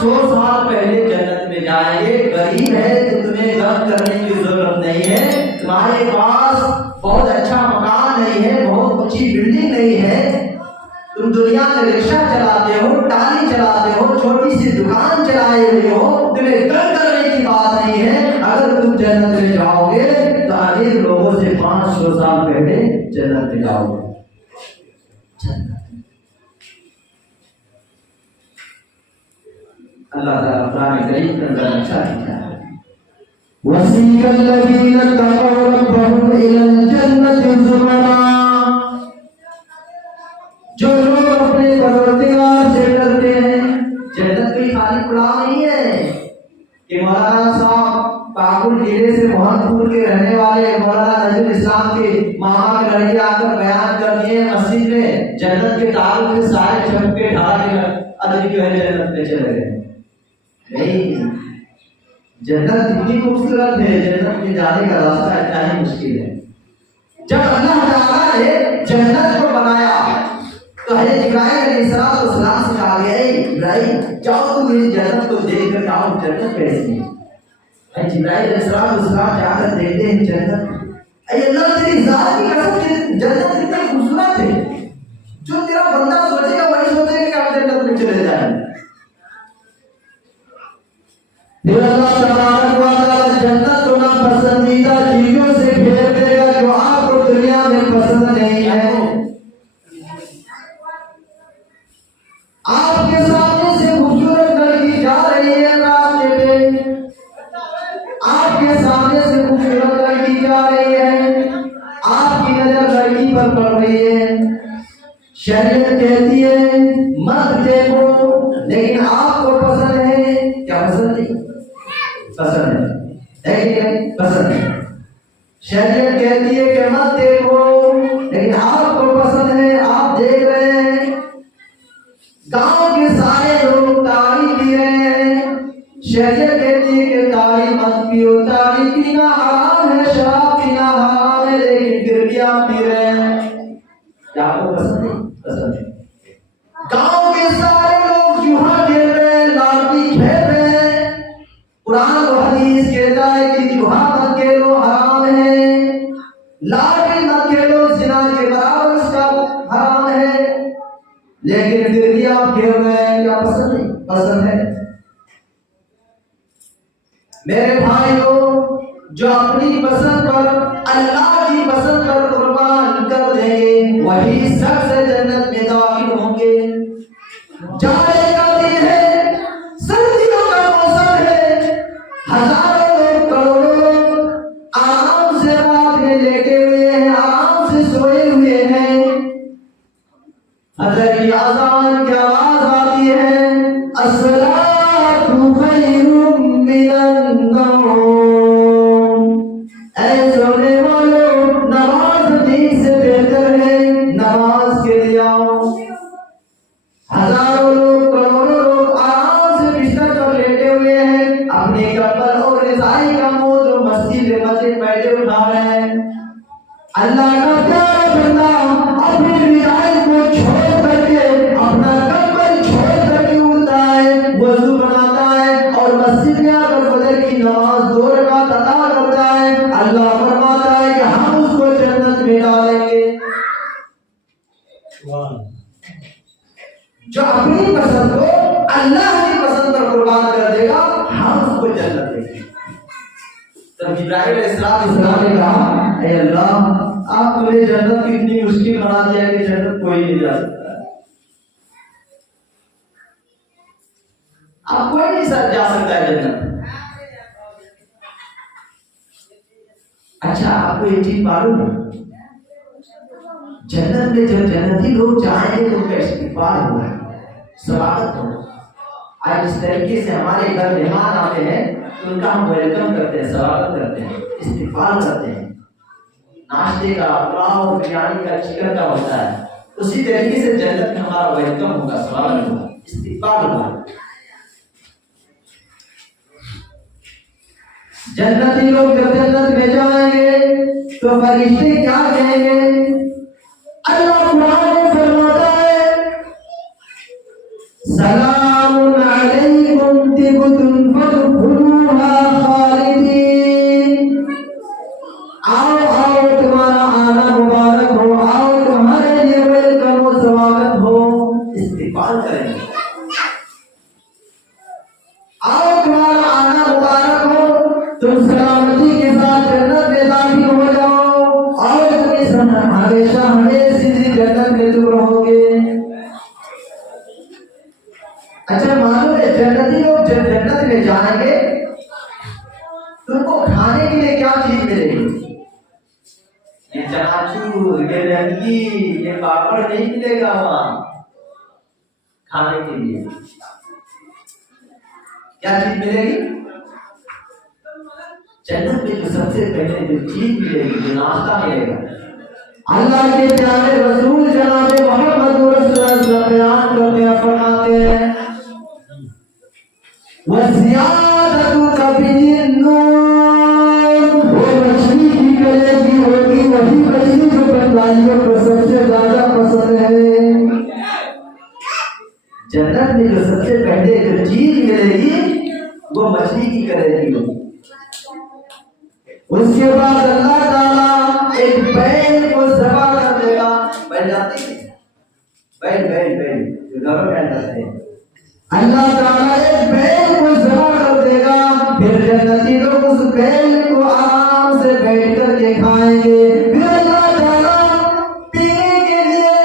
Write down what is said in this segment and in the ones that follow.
500 साल पहले जन्नत में जाएंगे। गरीब है तो तुम्हें गम करने की जरूरत नहीं है। तुम्हारे पास बहुत अच्छा मकान नहीं है, बहुत ऊंची बिल्डिंग नहीं है, तुम दुनिया में रिक्शा चलाते हो, टाली चलाते हो, छोटी सी दुकान चलाए हुए हो, तुम्हें गम करने की बात नहीं है। अगर तुम जन्नत में जाओगे तो अमीर लोगों से 500 साल पहले जन्नत में जाओगे। अल्लाह ताला कुरान करीम के अंदर अच्छा लिखा है, वसीकल लजीना तक़व रब्बहुम इलल जन्नति ज़ुमरा। जो लोग अपने परवरदिगार से डरते हैं, जन्नत कोई खाली कुरान नहीं है कि मौलाना साहब काबुल जिले से मोहनपुर के रहने वाले मौलाना नजरुल इस्लाम के मामा के लड़के आकर बयान कर दिए मस्जिद में, जन्नत के तारुफ के सारे चमके ढा के आदमी जो है जन्नत में चले गए। नहीं, जन्नत इतनी खूबसूरत है, जन्नत में जाने का रास्ता इतना ही मुश्किल है। जब अल्लाह ताला ने जन्नत को बनाया तो हज़रत इब्राहीम अलैहिस्सलाम से कहा गया, इब्राहीम जाओ तुम इस जन्नत को देख कर आओ, जन्नत कैसी है। हज़रत इब्राहीम अलैहिस्सलाम जाकर देखते हैं जन्नत, अरे अल्लाह तेरी जात की कसम, जन्नत इतनी खूबसूरत है, जो तेरा बंदा सोचेगा वही सोचेगा कि आप जन्नत में चले जाएं। अल्लाह तबारक व तआला जन्नत को नापसंदीदा चीजों से घेर देगा जो आपको दुनिया में पसंद नहीं है। आपके सामने से खूबसूरत लड़की जा रही है रास्ते पे, आपके सामने से खूबसूरत लड़की जा रही है, आपकी नजर लड़की पर पड़ रही है, शरीयत कहती है मत देखो, लेकिन आपको पसंद है, क्या पसंद नहीं? पसंद है, लेकिन पसंद है। शरीयत कहती है कि मत देखो, लेकिन आपको पसंद है, आप देख रहे हैं। गांव के सारे लोग तारी पी रहे हैं, शरीयत कहती है कि तारी मत पियो, तारी पीना हराम है, शराब पीना हराम है, लेकिन फिर भी आप पी रहे हैं। क्या आपको पसंद नहीं? पसंद है। गांव के सारे लोग जुआ खेल रहे हैं, लाठी खेल रहे हैं, कुरान और हदीस कहता है कि जुआ मत खेलो, हराम है, लाठी मत खेलो, जिना के बराबर उसका हराम है, लेकिन फिर भी आप खेल रहे हैं। क्या पसंद नहीं? पसंद है। मेरे भाइयों, जो अपनी पसंद पर अल्लाह की पसंद पर कुर्बान कर देंगे वही सबसे जन्नत में दाखिल होंगे। जाने का दिन है, सर्दियों का मौसम है, हजारों लोग करोड़ों लोग आराम से रात में लेटे हुए हैं, आराम से सोए हुए हैं। अज़र की आज़ान की आवाज आती है, अस्सलातु खैरुम मिनन नौम। ऐ सोने वालों, नमाज दिन से बेहतर है, नमाज के लिए आओ। हजारों लोग करोड़ों लोग आराम से बिस्तर पर लेटे हुए हैं, अपने कंबल और रज़ाई का मुंह जो मस्जिद बैठे उठा रहे हैं। अल्लाह का प्यारा बंदा अपनी रज़ाई को छोड़ करके, अपना कंबल छोड़ करके उठता है, वज़ू बनाता है और मस्जिद में आकर फजर की नमाज 2 रकात अदा करता है। अल्लाह फरमाता है कि हम उसको जन्नत में डालेंगे। जो अपनी पसंद को अल्लाह की पसंद पर कुर्बान कर देगा, हम उसको जन्नत देंगे। तब इब्राहीम अलैहिस्सलाम ने कहा, ऐ अल्लाह, आपने जन्नत की इतनी मुश्किल बना दिया कि जन्नत कोई नहीं जा सकता, आप कोई नहीं जा सकता है जन्नत। अच्छा, आपको ये चीज मालूम है, जन्नत में जब जन्नती लोग जाएंगे तो उनका इस्तिकबाल होगा, स्वागत होगा। आज इस तरीके से हमारे घर मेहमान आते हैं तो उनका हम वेलकम करते हैं, स्वागत करते हैं, इस्तिकबाल करते हैं। नाश्ते का, पुलाव, बिरयानी का, चिकन का होता है, उसी तरीके से जन्नत में हमारा वेलकम होगा, स्वागत होगा, इस्तिकबाल होगा। जन्नती लोग जब जन्नत में जाएंगे तो फरिश्ते क्या कहेंगे? अल्लाह कुरान में फरमाता है, सलामुन अलैकुम तिबतुम फदखुलूहा खालिदीन। आओ आओ तुम्हारा आना मुबारक हो, आओ तुम्हारे लिए वेलकम हो, स्वागत हो, इस्तेमाल करेंगे। आओ तुम्हारा आना मुबारक हो, तुम सलामती के साथ जन्नत में दाखिल हो जाओ। आओ तुम इस हमेशा हमेशा जन्नत में तुम रहोगे। अच्छा मालूम है जन्नती लोग जब जन्नत में जाएंगे तुमको खाने के लिए क्या चीज मिलेगी? ये चनाचूर, ये लंगी, ये पापड़ नहीं मिलेगा वहां खाने के लिए। क्या चीज मिलेगी? जन्नत में जो सबसे पहले जो चीज मिलेगी, जो नाश्ता मिलेगा, अल्लाह के प्यारे रसूल जनाब मोहम्मद रसूलुल्लाह बयान करते हैं, फरमाते हैं वज़ियादतु कबिन्नून, वो मछली की कलेजी होगी, वही मछली जो बंदाइयों को सबसे ज्यादा पसंद है। जन्नत में जो सबसे पहले जो चीज मिलेगी वो मछली की कलेजी होगी। उसके बाद अल्लाह ताला एक बैल को ज़बह कर देगा। बैल जाते हैं, बैल बैल बैल जो घरों में रहते हैं, अल्लाह ताला एक बैल को ज़बह कर देगा। फिर जन्नती लोग उस बैल को आराम से बैठ कर के खाएंगे। फिर अल्लाह ताला पीने के लिए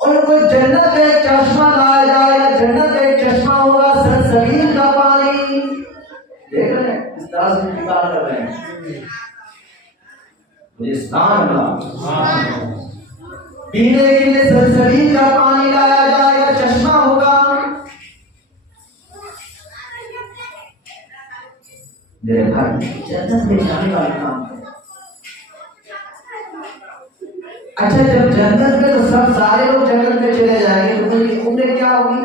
उनको जन्नत का एक चश्मा लाया जाएगा। जन्नत का एक चश्मा होगा सलसबील का पानी। देख रहे हैं इस तरह से इंतजार कर रहे हैं। पीने के लिए सलसबील का पानी लाया जाएगा, चश्मा होगा। मेरे भाई जन्नत में जाने वाले काम। अच्छा जब जन्नत में तो सब सारे लोग जन्नत में चले जाएंगे तो उनकी उम्र क्या होगी?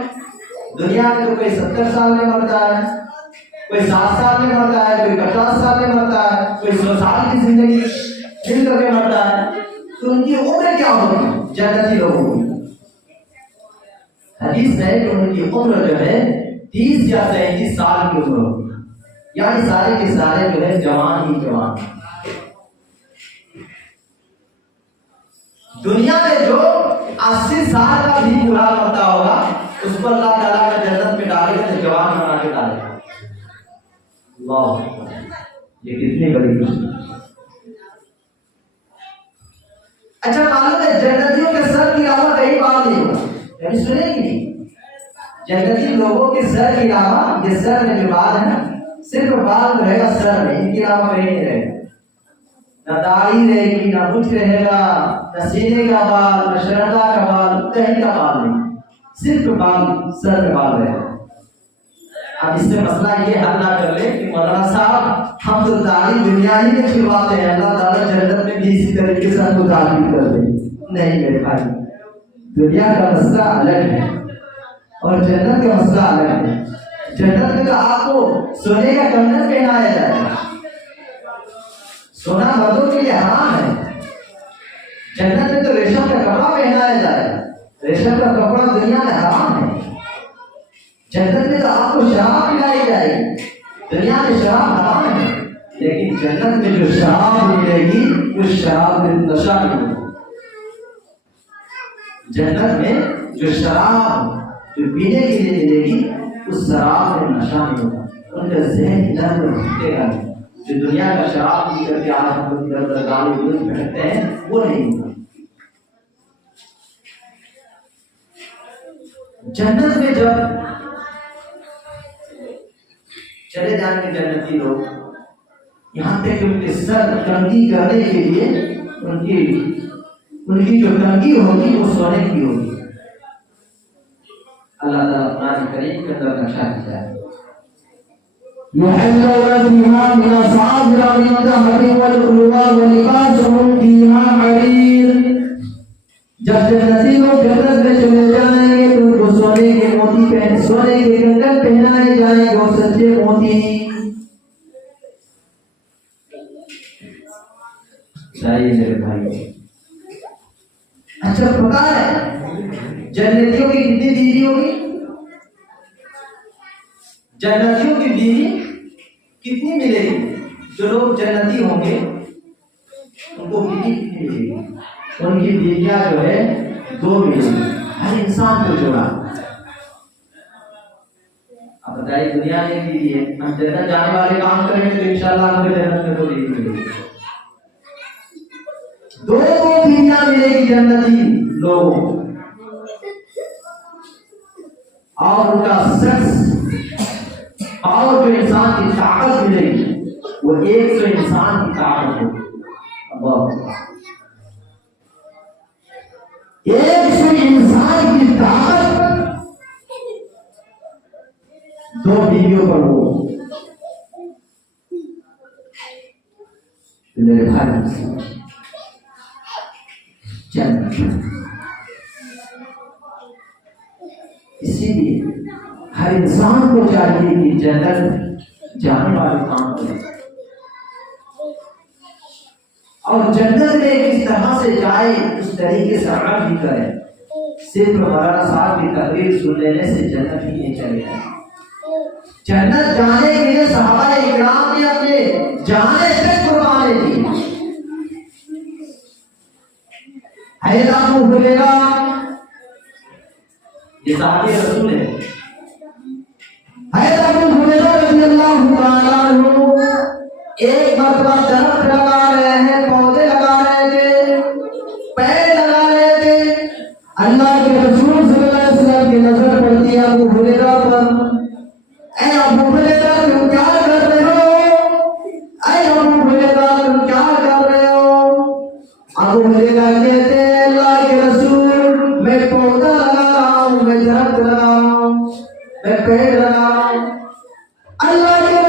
दुनिया में तो कोई 70 साल में मरता है, कोई 7 साल में मरता है, कोई 50 साल में मरता है, कोई 100 साल की जिंदगी जिल करके मरता है। तो उनकी उम्र क्या होगी जन्नती लोगों की? हदीस में कि उनकी उम्र जो है 30 या 33 साल की उम्र होगी, यानी सारे के सारे जो है जवान ही जवान। दुनिया में जो 80 साल का भी बुरा मरता होगा उसको अल्लाह ताला का जन्नत में डालेगा तो जवान बना के डालेगा। अल्लाह, ये कितनी बड़ी खुशी। अच्छा मालूम है जन्नतियों के सर के अलावा कहीं बाल नहीं होगा, कभी सुने कि नहीं? जन्नती लोगों के सर के अलावा, ये सर में जो बाल है ना, सिर्फ बाल रहेगा सर में, इनके अलावा कहीं नहीं रहेगा। न दाढ़ी रहेगी, न कुछ रहेगा, न सीने का बाल, न शरदा का बाल, कहीं का बाल नहीं, सिर्फ बाल सर में बाल रहेगा। अब इससे मसला ये हल ना कर ले कि मौलाना साहब हम तो दाढ़ी दुनिया ही में छुड़वाते हैं, अल्लाह ताला जन्नत में भी इसी तरीके से हमको दाढ़ी कर दे। नहीं मेरे भाई, दुनिया का मसला अलग है और जन्नत का मसला अलग है। जन्नत में तो आपको सोने का कंगन पहनाया जाएगा। सोना मर्दों के लिए हराम है। जन्नत में तो रेशम का कपड़ा पहनाया जाएगा। रेशम का कपड़ा दुनिया में हराम है। जन्नत में तो आपको शराब पिलाई जाएगी। दुनिया में शराब हराम है, लेकिन जन्नत में जो शराब मिलेगी उस शराब में नशा नहीं होगा। जन्नत में जो शराब जो पीने के लिए मिलेगी उस शराब में नशा नहीं होगा। उनका ज़हन इधर उधर भटकेगा नहीं। जो दुनिया का शराब पी करके आज हम लोग इधर उधर गाली गलौज भटकते हैं वो नहीं होगा। जन्नत में जब चले जाएंगे जन्नती लोग, यहाँ तक कि उनके सर कंघी करने के लिए उनकी जो कंघी होगी वो सोने की होगी। अल्लाह ताला अपना करीम के अंदर नक्शा किया है। युहल्लूना फिहा मिन असाबिरा मिन ज़हबि वल उलवा व लिबासुहुम फिहा हरीर। जब जन्नती लोग जन्नत में चले जाएंगे तो उनको सोने के कंगन पहनाए जाएंगे और सच्चे मोती। सही है भाई। अच्छा पता है जन्नतियों की कितनी बीवी होगी? जन्नतियों की बीवी कितनी मिलेगी? जो लोग जन्नती होंगे उनको बीवी कितनी मिलेगी? उनकी बीवियां जो है 2 मिलेगी। हर इंसान को जोड़ा। अब बताइए, दुनिया में एक बीवी है, हम जन्नत जाने वाले काम करेंगे तो इंशाल्लाह हमें जन्नत में 2 बीवी मिलेगी। 2 बीवियां मिलेगी जन्नती लोगों को। और उनका सेक्स और जो इंसान की ताकत मिलेगी वो 100 इंसान की ताकत होगी। 100 इंसान की ताकत 2 बीवियों पर हो। मेरे भाई, इसीलिए हर इंसान को चाहिए कि जन्नत जाने वाले काम करें और जन्नत में किस तरह से जाए उस तरीके से अमल भी करें। सिर्फ मौलाना साहब की तकरीर सुन लेने से जन्नत ही नहीं चलेगा। जन्नत जाने के लिए सहाबा इकराम ने अपने जाने तक कुर्बानी दी। अबू हुरैरा ये साहबी रसूल है। अबू हुरैरा रज़ियल्लाहु ताला अन्हु एक मरतबा दरख्त लगा रहे हैं, पौधे लगा रहे थे, पेड़ लगा रहे थे। अल्लाह के रसूल सल्लल्लाहु अलैहि वसल्लम की नजर पड़ती है अबू हुरैरा पर। ऐ अबू हुरैरा तुम क्या कर रहे हो? ऐ अबू हुरैरा तुम क्या कर रहे हो? अबू हुरैरा कहते हैं अल्लाह के रसूल मैं पौधा लगा रहा हूँ, मैं दरख्त लगा रहा हूँ, मैं पेड़ लगा रहा हूँ। अल्लाह के